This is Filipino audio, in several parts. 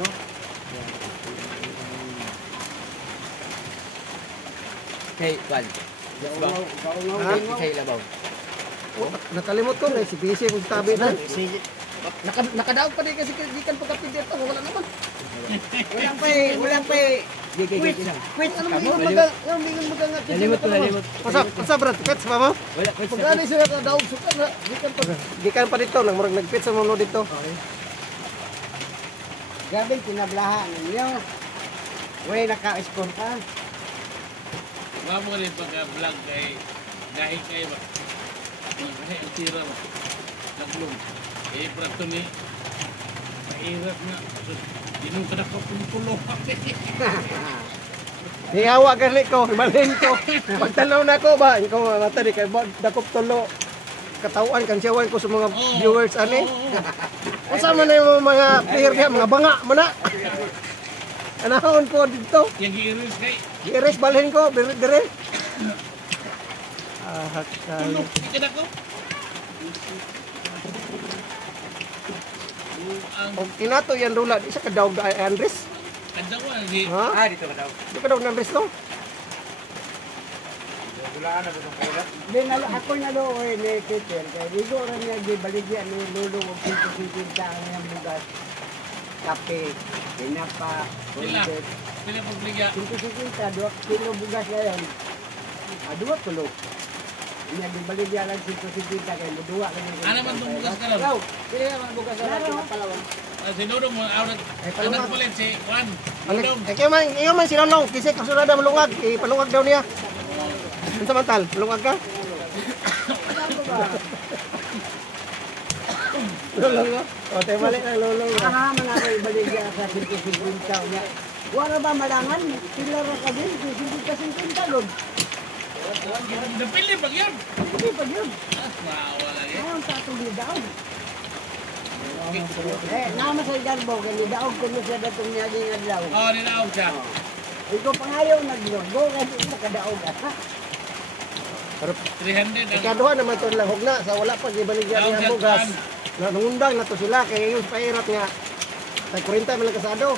no? Kay Kwan. Kay Labaw. Nakalimot ko na si PC kung tabi na. Nakadaog pa din kasi gikan pagkapindir to, wala naman. Walang pa Quit. Ano mingon magangat. Nalimot. Pasa brad, pets pa mo? Wala pa Pag ani sila kadaog suka na gikan pa. Gikan pa dito, nang murag nagpit sa mga dito. Gabi tinablahan ninyo. Way naka-score ka. Wala mo rin pagka-vlog kay dahil kayo ba? Kasi ang tira ba? Naglong. Eh, prato ni mahirap na. Dinong ka na ko pumutulo. Hiyawa gali ko, himalin ko. Pagtanaw na ko ba, ikaw mata di kay dakop tulo. Katawan kan siyawan ko sa mga viewers ani. Usa man na yung mga player diha, mga banga man na. Anahon ko dito. Yung giiris kay Iris balhin ko, dire. Ah, tulo. Ika na ko. og kinato yan rula di sa kadaog ay Andres. Kadawa di. Ha? Dito ka daw. Di kadaog ng Andres no? Dulaan na ba itong kailat? Hindi, ako na doon ni Peter. Kaya digo rin niya gibaligyan ni Lulu o Pinto-Pinta ang niyang bugas. Kape, pinapa, Sila. kundet. Sila pagligya. Pinto-Pinta, 2 kilo bugas ngayon. 2 tulo. Niya gibaligyan lang Pinto-Pinta kaya maduwa lang yung Ano man itong bukas ka lang? Raw, sila naman bugas na lang pinapalawan. Si Dudong mo aurat. Anak mo si Juan. Dudong. Iyo man sinulong, kasi kasulada malungag, ipalungag daw niya. Ano samantal, malungag ka? Lulong ko? O, tayo balik na lulong. Ahaman ako ibaligyan sa Pinto-Pinta niya. Wala ba malangan? Sila ra ka din, Pinto-Pinta doon. Napili pag yun. Hindi pa yun. Maawa lang eh. Ngayon tatong ni daog. Nama sa Garbo, gani daog ko niya sa datong niya din adlaw. Oo, ninaog siya. Ikaw pangayaw naglogo kasi makadaog ka. 300 ang Ikaduha naman ito lahog na, sa wala pa, gibaligyan niya ang bugas. Nangundang na to sila, kaya yung pairat nga. Tay 40 man lang kasado.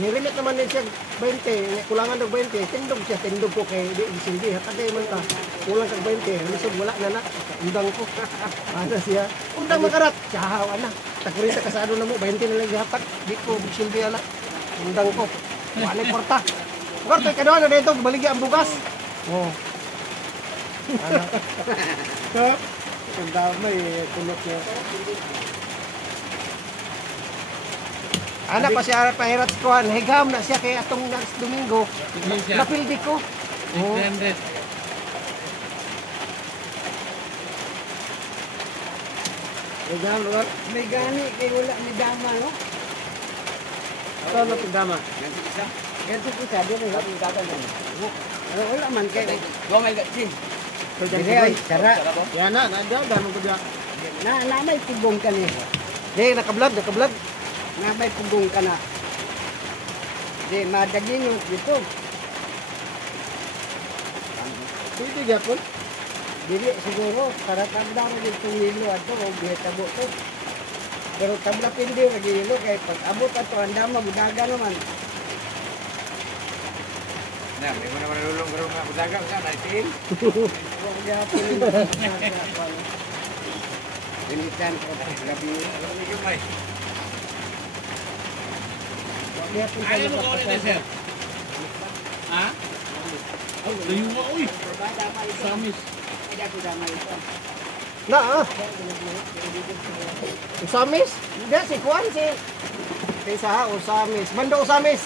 Nirimit naman din siya 20, kulangan ng 20, tindog ko kay di silbi, hatagay man ta. Kulang kag 20, lisod wala na na. Undang ko. Ano siya? Undang makarat. Ciao na. Tay 40 kasado na mo, 20 na lang gihatag. Di ko silbi ala. Undang ko. Wala porta. Porta kaduha na dito, baligyan ang bugas. Oh. Ano? Ang damay, kulot niya. Anak pa siya pahirat sa kuhan, higam na siya kay atong next Domingo. siya. Napildi ko. Oh. 300. Higam, Lord. May gani kay wala ni dama no. Ano pong dama? Ganito ko sa din no. Ano wala man kay. Gomay gatsin. Dire ay sara. Yan na, ganun ko diya. Na may pugong ka ni. Hey, nakablog. Na may pugong ka na. Di madagin yung dito. Pwede gyapon. Dili siguro para tabla mo yung tumilo ato o bihitabo to. Pero tabla pindi lagi yelo kay pag abot ato anda mabudaga naman. Na, may mo naman nalulong garo nga budaga sa naitin. Huwag gyapon. Initan ko gabi. Ano ni Gumay? Huwag gyapon ka Ayaw mo ka ulit sir. Ha? Layo mo, uy. Samis. Na Usamis? Hindi, si Juan, si... Kaysa ha, Usamis. Mando, Usamis.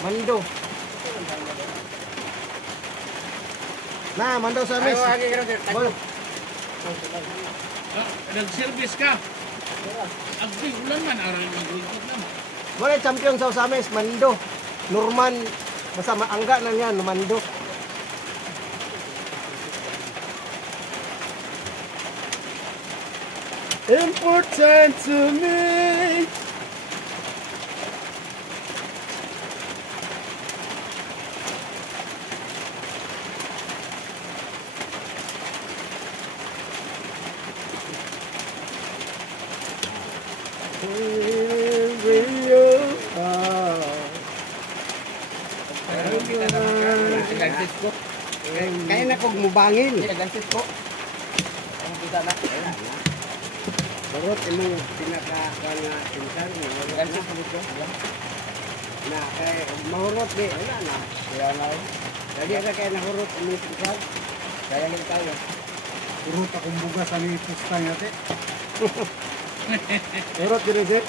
Mando. Na, Mando, Usamis. Bol. Nag-service ka. Agdi, ulan man. Arang mag-ikot na. Wala champion sa Usamis, Mando. Norman, basta maangga na yan, Mando. Important to me. with you. Naggansit ko. Kaya na kog mubangil. Naggansit ko. Ang kita na. Barot imong pinaka-kanya pinsan. Naggansit ko. Na kay mahurot di wala na. Kaya nga. Jadi ada kaya nahurot imong pinsan. Kaya nga tayo. Urut akong bugas ani pusta niya te. Urut dire je.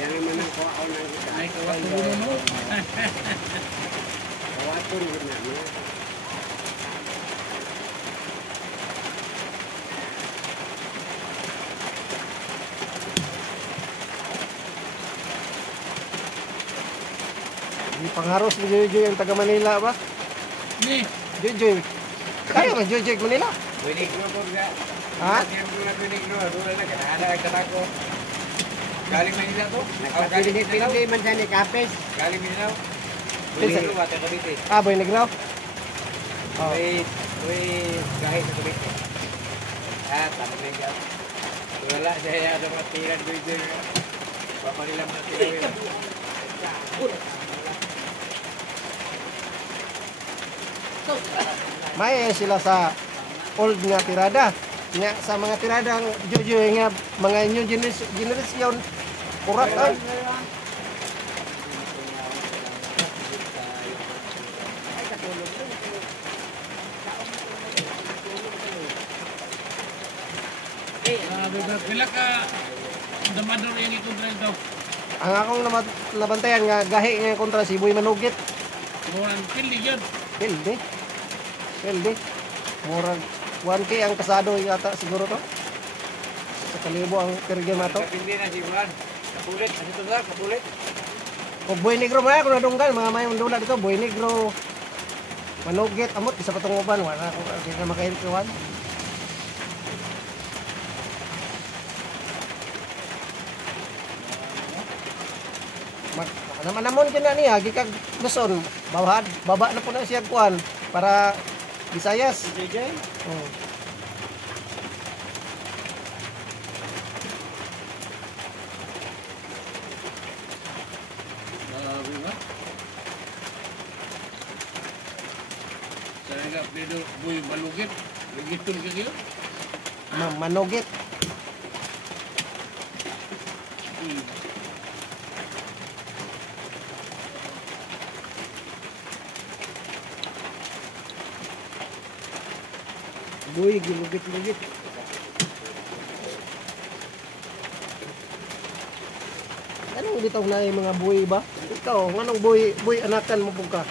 Yan naman ang kuwaon ng kita. Ay, kawato mo. Kawaton yun na. Di pangaros ni Joy ang taga Manila ba? Ni, Joy. Kaya man Joy Manila. Binig mo po nga. Ha? Yan po na binig mo. Doon na kaya. Ada ang katako. Galing Manila to? Nagpapili man siya ni Kapes. Galing Manila. Pinsan. Binig mo bata Cavite. Ah, Boy Negro. Oh. Wait, kahit sa Cavite. Tama na yan. Wala siya ada matiran doon. Papa nila matiran. May sila sa old nga tirada. Nya sa mga tiradang Joy nga mga new generation kurat ay. pila ka damador yung ikontra ito. Ang akong nabantayan nga gahi nga kontra si Boy Manugit. Murang kili yun. Pildi. Murag 1K ang kasado yata siguro to. Sa kalibo ang pergyan mato. Hindi na si Juan. Kapulit. Ano ito sa? Kapulit. O Boy Negro man ako nadunggan mga mayong dula dito. Boy Negro. Manugit amot isa pa tong uban wala ko na makain kawan. Naman kina niya gikag Luzon baba na po na siya kuan para Visayas. JJ? Oh. Grabe ba? Saya nga pwede boy balugit. Ligitol ka kayo? Manugit. Boy, gilugit-lugit. Anong bitaw na yung mga buhay ba? Ikaw, anong buhay anakan mo po ka?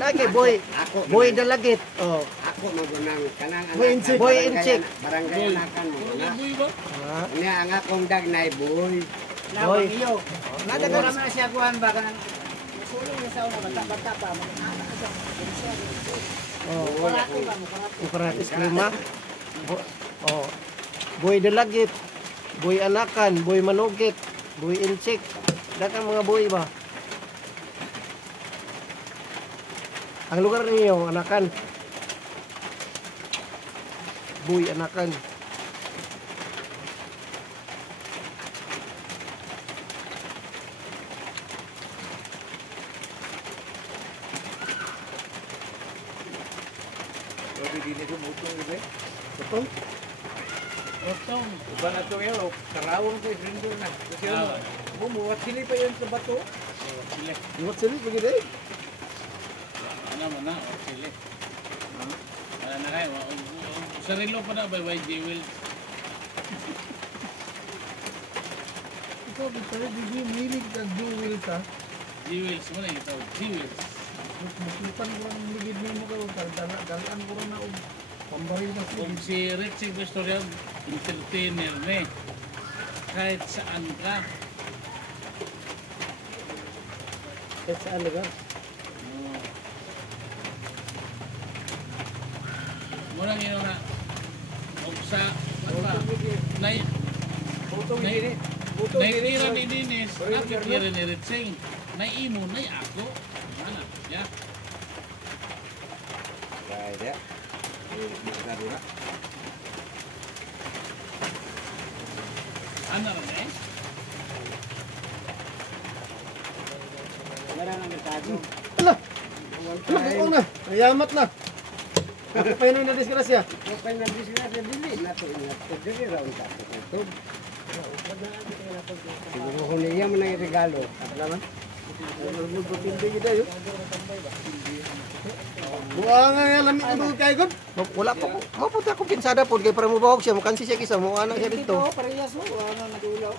Lagi buhay. Ako. Buhay dalagit. Oh. Ako magunang kanang anak. Boy Inchik. Boy Inchik. Barangay Boy. anakan mo. Wala boy ba? Ha? Niya ang akong dagnay boy. Boy. iyo. Nadagan na siya kuhan ba kanang sulong niya sa una bata pa mo. Oh, Wala ko ba mo. Ukratis lima. Oh. Buhay dalagit. Buhay anakan, buhay manugit, buhay inchik. Dagang mga buhay ba? Ang lugar niyo, anakan. Buhay anakan. Sabi din ito mutong gitu. Betul? Otong. Uban na to yo, karawon ko rindo na. Kasi Ah. bumuwat sili pa yan sa bato. Sile. Buat sini begitu. Ano man na? Sile. Wala na kayo. Sarilo pa na by Jewel. Ikaw bicara di milik dan jual ta. Jewels mo na ito. Jewels. Masukan ko ang ligid mo ka dalaan ko na og pambaril na Kung si Richie Vestorian, entertainer ni. Kahit saan ka. Kahit saan lugar. Muna gino na. Og sa, ano ba? Nay, Butong Nay- diri. Butong naitira diri. ni Dinis, napitira ni Richie. Nay imo, nay ako. Mana, ya. Right, ya. Ano rin eh? Wala nang merkado. Ala! Ano na? Nayamat na. Ako pa yun na disgrasya. Kapag nabisila sa dili, nato ingat ko dili raw ta ko. Siguro kung niya mo na regalo. Salamat. Hindi kita yun. Buang nga lamit ang bukay ko. Wala pa ko. Mapunta ako pinsada po. Kaya para mubahog siya. Mukansi siya kisa. Muana siya dito. Parehas mo, wala nang nadulaw.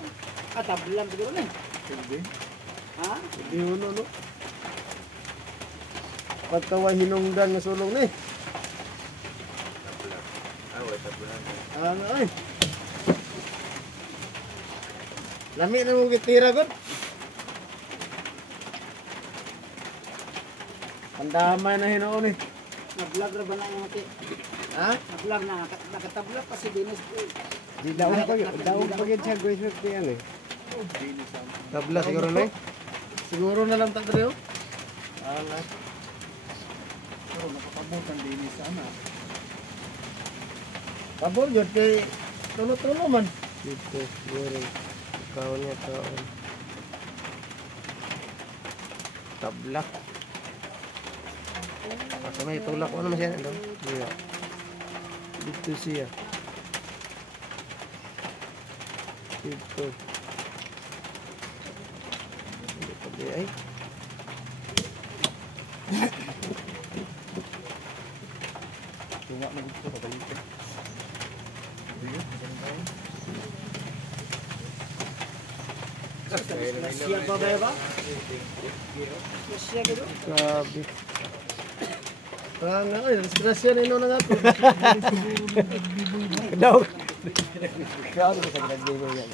Tablan siguro na. Hindi. Ha? Hindi uno no. Pagkawa hinungdan na sulong ni. Ano ay. Lami na mong kitira ko. Pandamay na hinoon eh. Na-vlog ra ba na yung mati? Ha? Na-vlog na, nakatabla pa si Dennis po. Di daon pagit siya guys with yan eh. Tabla siguro na eh. Siguro na lang tagdreo. Ala. Pero nakakabutan din ni sana. Kabol yun kay tulo-tulo man. Dito, siguro. Kaon niya, kaon. Tabla. Asa may tulak ko naman siya. Iya. Dito siya. Dito. Dito dia ay. Tunga na gusto ka balik. Siya pa ba ba? Siya gitu. Grabe. Nga ay, disgrasya na ino na nga po. Daw. Kaya ako sa pinagbibo yan.